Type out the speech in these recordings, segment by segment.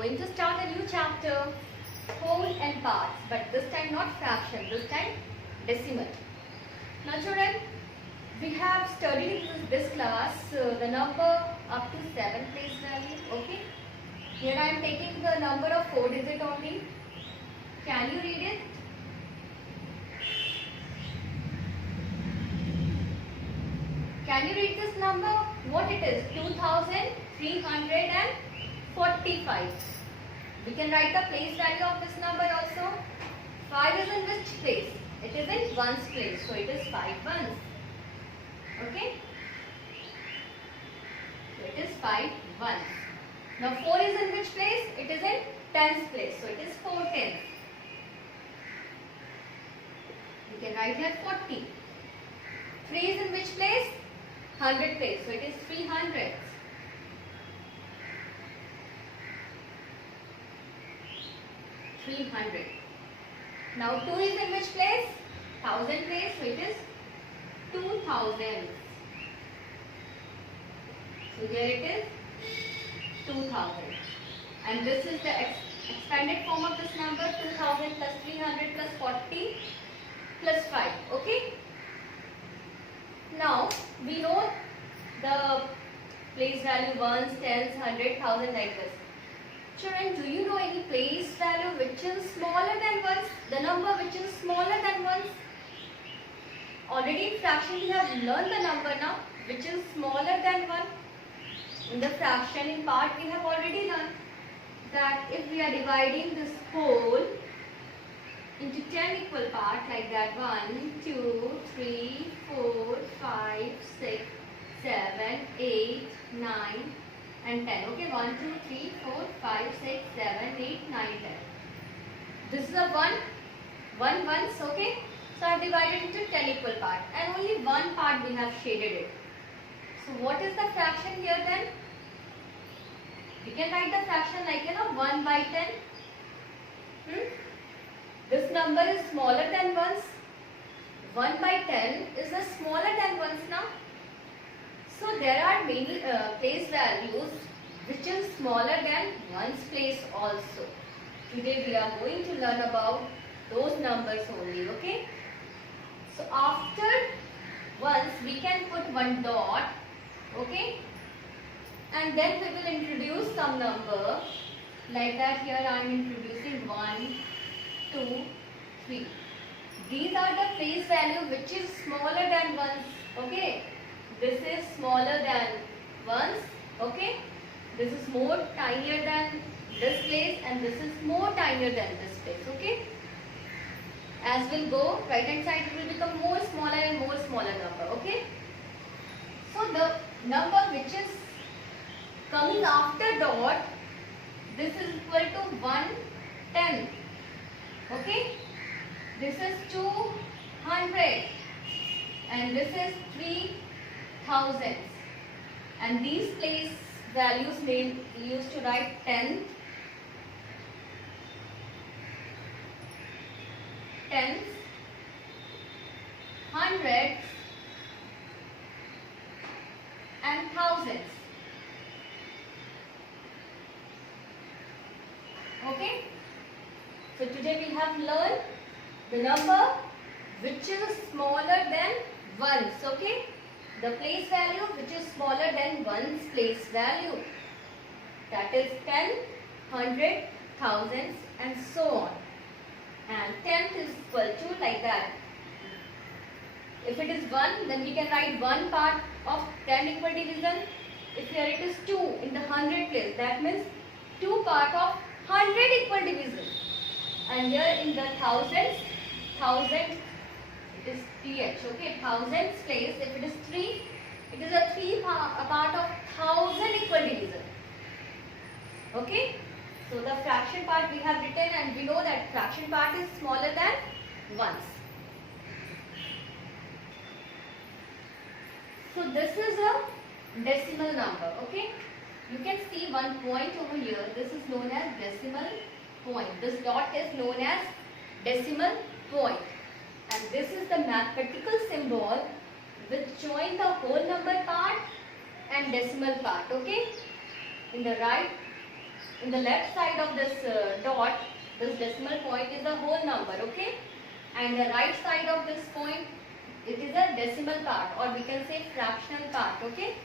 going to start a new chapter, whole and parts, but this time not fraction, this time decimal. Now children, we have studied in this class the number up to 7 place value, okay. Here I am taking the number of 4 digit only. Can you read it? Can you read this number? What it is? 2345. We can write the place value of this number also. 5 is in which place? It is in ones place. So it is 5 ones. Okay? So it is 5 ones. Now 4 is in which place? It is in tens place. So it is 4 tens. We can write here 40. 3 is in which place? 100 place. So it is 300. Now 2 is in which place? 1000 place. So it is 2000. So here it is 2000. And this is the expanded form of this number, 2000 plus 300 plus 40 plus 5. Okay. Now we know the place value ones, tens, 100, 1000 like this. Children, do you know any place value which is smaller than ones? The number which is smaller than ones? Already in fraction we have learned the number now which is smaller than 1. In the fraction in part we have already learned that if we are dividing this whole into 10 equal parts like that, 1, 2, 3, 4, 5, 6, 7, 8, 9 and 10. Okay, 1, 2, 3, 4, 5, 6, 7, 8, 9, 10. This is a 1 ones, okay. So I have divided into 10 equal parts and only one part we have shaded it. So what is the fraction here then? We can write the fraction like 1 by 10. This number is smaller than ones. 1 by 10 is a smaller than ones now. So there are many place values which is smaller than ones place also. Today we are going to learn about those numbers only, okay. So after ones we can put one dot, okay. And then we will introduce some number like that. Here I am introducing 1, 2, 3. These are the place value which is smaller than ones, okay. This is smaller than ones, okay. This is more tinier than this place and this is more tinier than this place, okay. As we'll go, right hand side it will become more smaller and more smaller number, okay. So the number which is coming after dot, this is equal to 110, okay. This is 200 and this is 3000. And these place values we used to write 10, tens, hundreds and thousands. Okay. So today we have learned the number which is smaller than ones, okay. The place value which is smaller than one's place value, that is 10, 100, thousands and so on. And 10th is equal to like that. If it is 1, then we can write one part of 10 equal division. If here it is 2 in the 100 place, that means 2 part of 100 equal division. And here in the thousands, 1000, it is th, okay, thousands place, if it is 3, it is a 3 part of 1000 equal division, okay. So the fraction part we have written and we know that fraction part is smaller than ones. So this is a decimal number, okay. You can see one point over here, this is known as decimal point. This dot is known as decimal point. And this is the mathematical symbol which join the whole number part and decimal part, okay. In the right in the left side of this dot, this decimal point is the whole number, okay? And the right side of this point, it is a decimal part, or we can say fractional part, okay?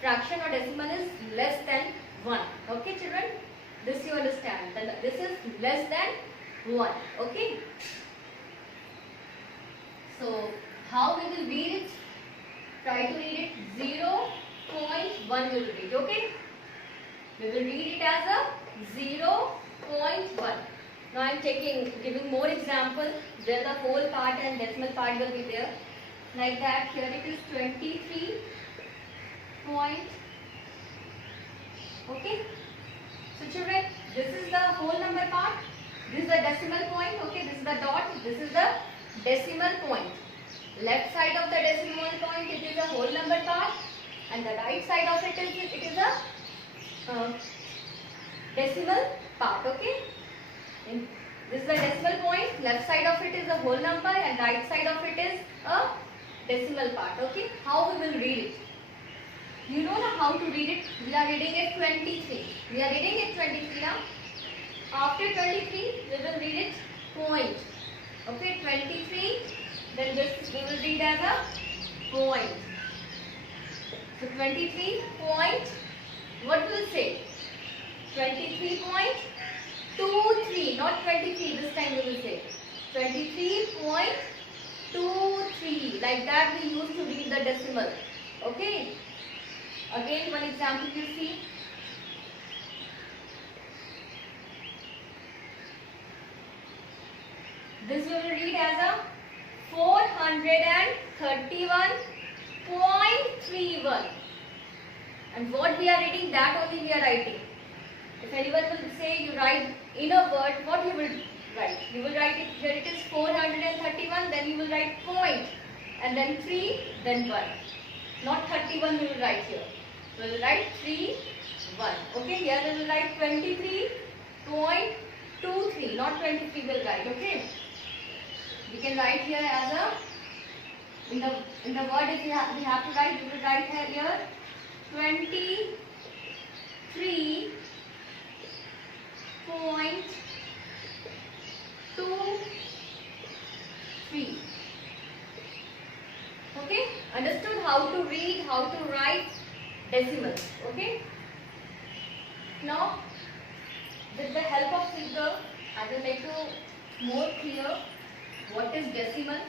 Fraction or decimal is less than 1, okay children? This you understand, this is less than 1, okay? So, how we will read it? Try to read it 0.1 we will read, okay? We will read it as a 0.1. Now I am giving more example where the whole part and decimal part will be there. Like that, here it is 23 point. Okay. So children, this is the whole number part. This is the decimal point. Okay, this is the dot. This is the decimal point. Left side of the decimal point, it is a whole number part, and the right side of it is a decimal part. Okay. This is the decimal point. Left side of it is a whole number, and right side of it is a decimal part. Okay. How we will read it? You know how to read it. We are reading it 23. We are reading it 23 now. After 23, we will read it point. Okay, 23. Then this we will read as a point. So 23 point. What will say? 23.23. Not 23. This time we will say 23.23. Like that we used to read the decimal. Okay. Again, one example you see. This we will read as a 431.31. And what we are reading, that only we are writing. If anyone will say you write in a word, what you will write? You will write it, here it is 431, then you will write point. And then 3, then 1. Not 31 we will write here. We will write 3, 1. Okay, here we will write 23.23, not 23 will write, okay. We can write here as a, in the word if we have to write, we will write here 23.23. Okay, understood how to read, how to write decimals. Okay. Now, with the help of figure, I will make you more clear what is decimal.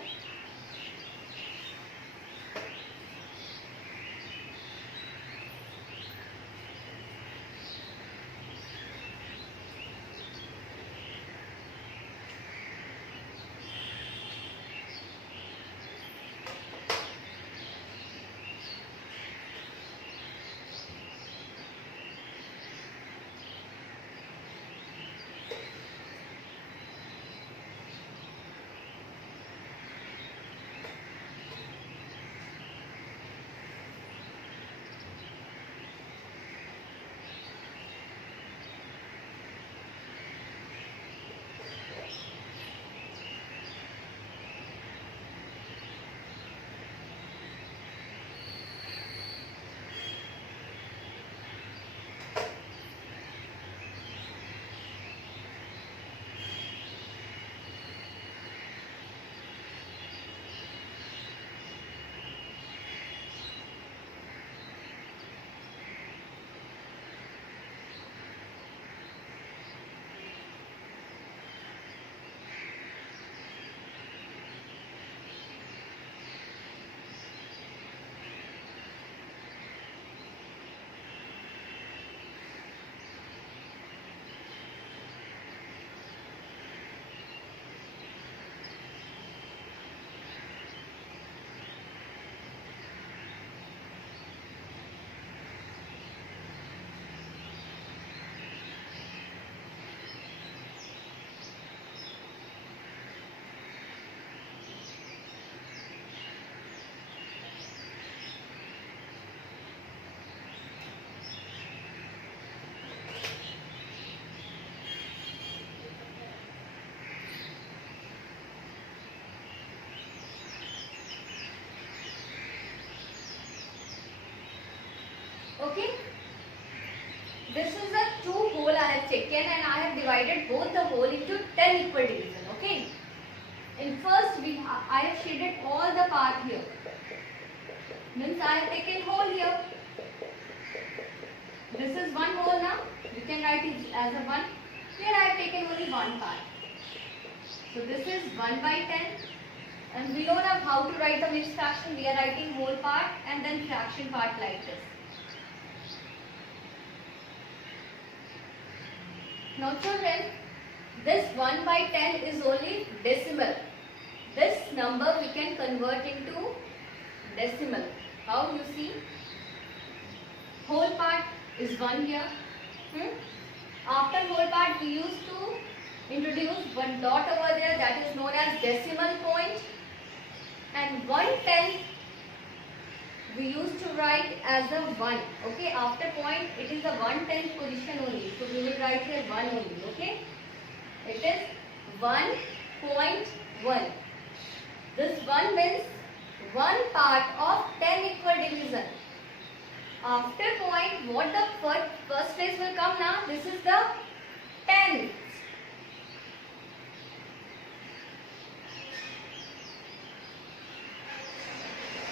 Okay. This is a 2 whole taken and I have divided both the whole into 10 equal division. Okay. In first I have shaded all the part here. Means I have taken whole here. This is one whole now. You can write it as a 1. Here I have taken only one part. So this is 1 by 10. And we don't know how to write the mixed fraction. We are writing whole part and then fraction part like this. Now children, this 1 by 10 is only decimal. This number we can convert into decimal. How you see? Whole part is 1 here. After whole part we used to introduce one dot over there, that is known as decimal point. And 1/10 we used to write as a 1. Okay, after point it is a 1/10 position only. So we will write here 1 only. Okay, it is 1.1. This 1 means 1 part of 10 equal division. After point, what the first place will come now? This is the tens.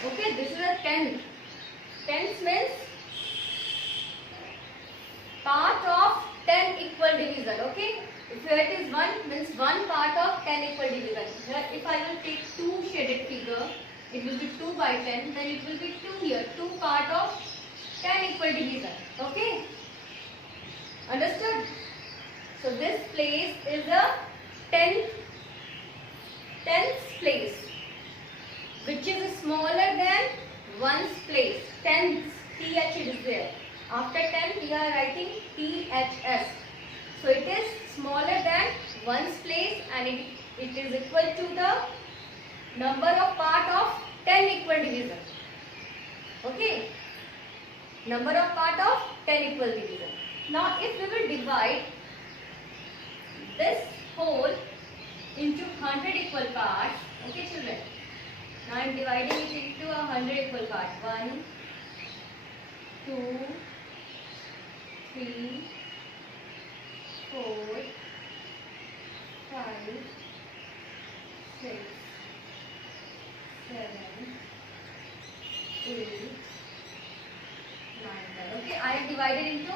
Okay, this is a tenth. Tens means part of 10 equal division. Okay, if here it is 1 means 1 part of 10 equal division. Here if I will take 2 shaded figure, it will be 2 by 10, then it will be 2 here, 2 part of 10 equal division. Okay, understood? So this place is a tenth place, which is smaller than ones place. Tenths, th is there. After 10 we are writing ths. So it is smaller than ones place and it is equal to the number of part of 10 equal division. Okay, number of part of 10 equal division. Now if we will divide this whole into 100 equal parts. Okay children, now I am dividing it into 100 equal parts. 1, 2, 3, 4, 5, 6, 7, 8, 9. Okay, I have divided into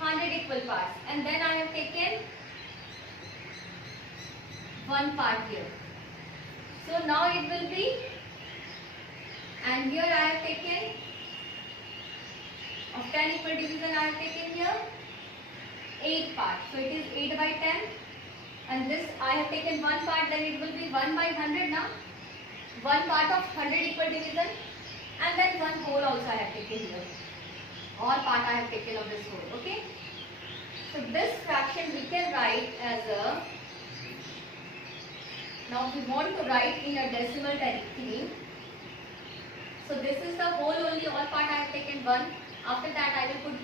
100 equal parts and then I have taken one part here. So now it will be, and here I have taken of 10 equal division, I have taken here 8 parts. So it is 8 by 10 and this I have taken one part, then it will be 1 by 100 now. One part of 100 equal division and then one whole also I have taken here. All part I have taken of this whole. Okay. So this fraction we can write as a, now we want to write in a decimal directory. So this is the whole only, all part I have taken 1. After that I will put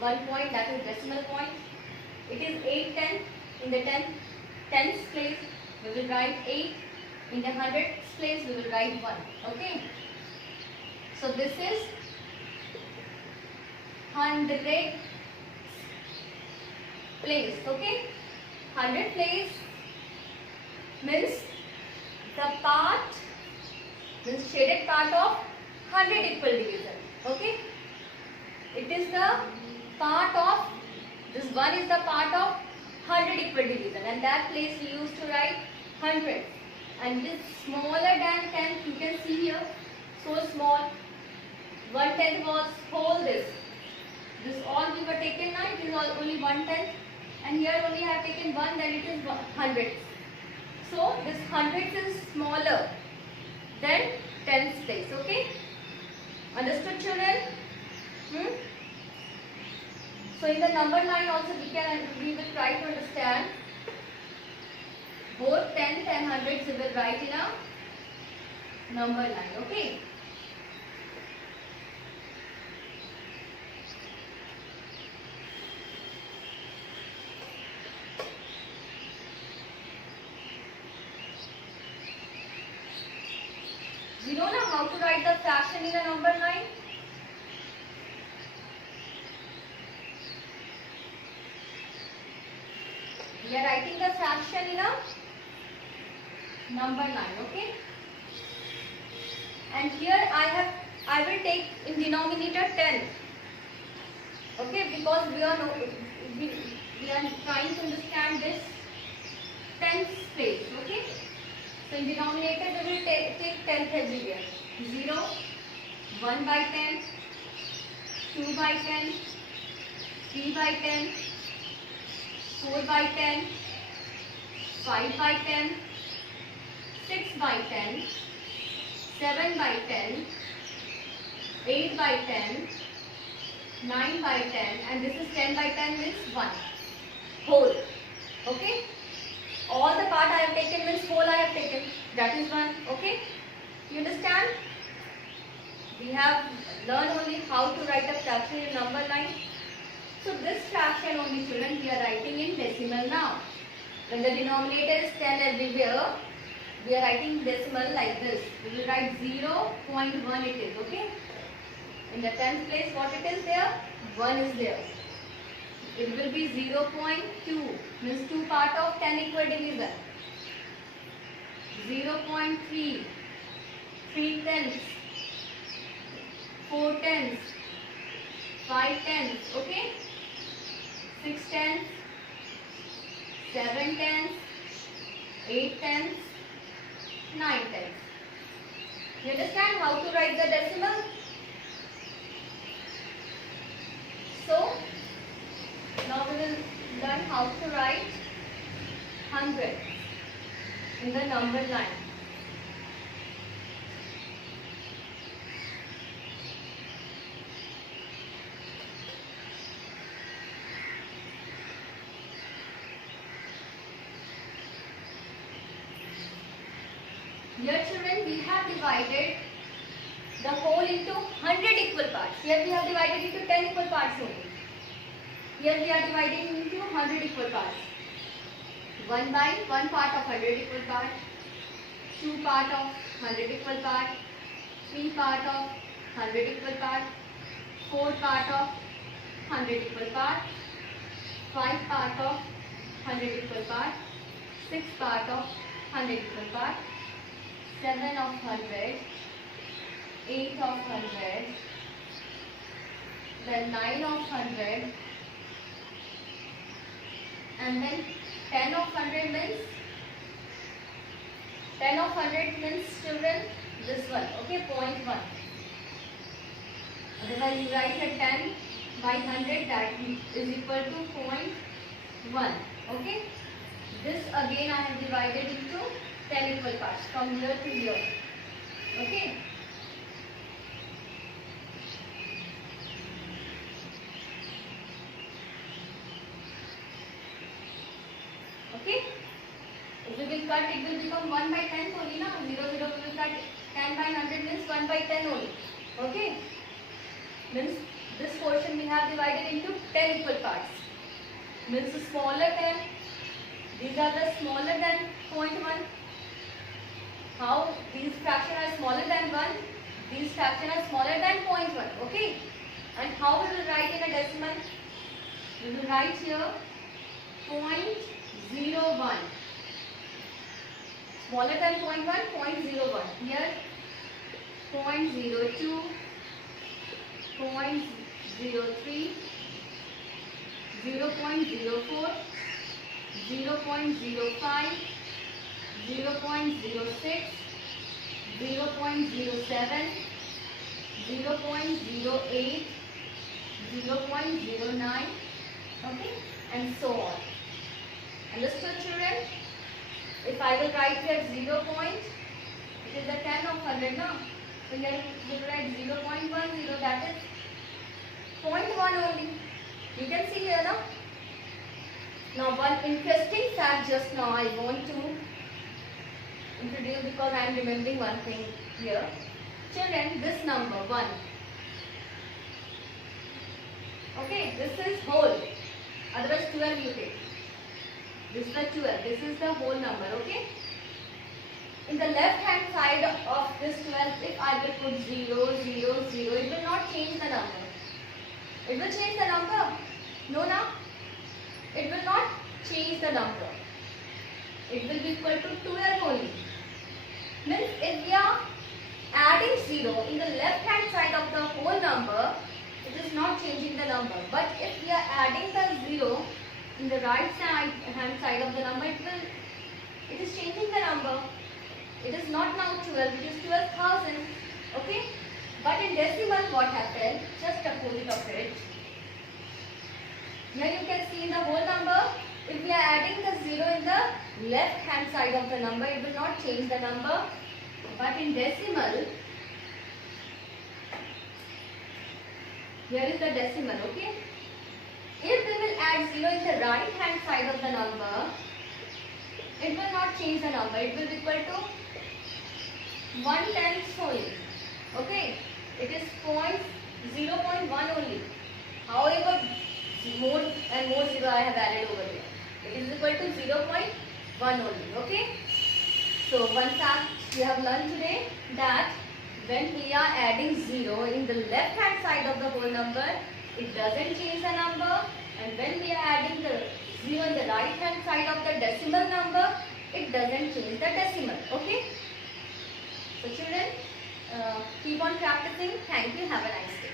1 point, that is decimal point. It is 8 10. In the tens place we will write 8. In the hundreds place we will write 1. Okay. So this is 100 place. Okay. 100 place means the part, means shaded part of 100 equal division. Okay. It is the part of, this 1 is the part of 100 equal division and that place we used to write 100. And this smaller than 10, you can see here, so small. 1/10 was whole this. This all we were taken now, it is all only 1/10. And here only I have taken 1, then it is 100. So this 100 is smaller than 10's place. Okay? Understood children? So in the number line also we will try to understand. Both 10s and 100s we will write in a number line. Okay? We don't know how to write the fraction in a number line. fraction in a number line. Okay, and here I will take in denominator 10. Okay, because we are trying to understand this tens place. Okay, so in denominator we will take tenth everywhere. 0, 1 by 10, 2 by 10, 3 by 10, 4 by 10, 5 by 10, 6 by 10, 7 by 10, 8 by 10, 9 by 10, and this is 10 by 10 means 1. Whole. Okay? All the part I have taken means whole I have taken. That is 1. Okay? You understand? We have learned only how to write a fraction in number line. So this fraction only, children, we are writing in decimal now. When the denominator is 10 everywhere, we are writing decimal like this. We will write 0.1 it is. Okay? In the 10th place, what it is there? 1 is there. It will be 0.2, means 2 part of 10 equal division. 0.3, 3 tenths, 4 tenths, 5 tenths, okay? 6 tenths, 7 tenths, 8 tenths, 9 tenths. You understand how to write the decimal? So, now we will learn how to write 100 in the number line. Here, children, we have divided the whole into 100 equal parts. Here we have divided into 10 equal parts only. Here we are dividing into 100 equal parts. 1 by 1 part of 100 equal part, 2 part of 100 equal part, 3 part of 100 equal part, 4 part of 100 equal part, 5 part of 100 equal part, 6 part of 100 equal part, 7 of 100, 8 of 100, then 9 of 100, and then 10 of 100 means 10 of 100 means, children, this one, okay, 0.1. Otherwise you write a 10 by 100, that is equal to 0.1. Okay, this again I have divided into 10 equal parts from here to here. Okay. Okay. If we will cut, it will become 1 by 10 only, na? 0, 0, we will cut 10 by 100 means 1 by 10 only. Okay. Means this portion we have divided into 10 equal parts. Means smaller than, these are the smaller than 0.1. How these fractions are smaller than 1, these fractions are smaller than 0.1. Okay. And how we will write in a decimal? We will write here 0.01. Smaller than 0.1, 0.01. Here 0.02, 0.03, 0.04, 0.05, 0.06, 0.07, 0.08, 0.09, okay, and so on. Understood, children? If I will write here 0 point, it is the 10 of 100 now. So here we will write 0.10, that is 0.1 only. You can see here now. Now one interesting fact just now I want to introduce, because I am remembering one thing here. Children, this number 1. Okay, this is whole. Otherwise 12 you take. This is the 12. This is the whole number. Okay. In the left hand side of this 12, if I will put 0, 0, 0, it will not change the number. It will change the number. No, no. It will not change the number. it will be equal to 12 only. Means if we are adding 0 in the left hand side of the whole number, it is not changing the number. But if we are adding the 0 in the right hand side of the number, it is changing the number. It is not now 12, it is 12,000. Okay? But in decimal what happened? Just opposite of it. Here you can see in the whole number, if we are adding the 0 in the left hand side of the number, it will not change the number. But in decimal, here is the decimal, okay? If we will add 0 in the right hand side of the number, it will not change the number. It will be equal to 1/10 only. Okay? It is 0.1 only. However, more and more 0 I have added over here. It is equal to 0.1 only. Okay? So one fact we have learned today, that when we are adding 0 in the left hand side of the whole number, it doesn't change the number, and when we are adding the 0 in the right hand side of the decimal number, it doesn't change the decimal. Okay? So children, keep on practicing. Thank you. Have a nice day.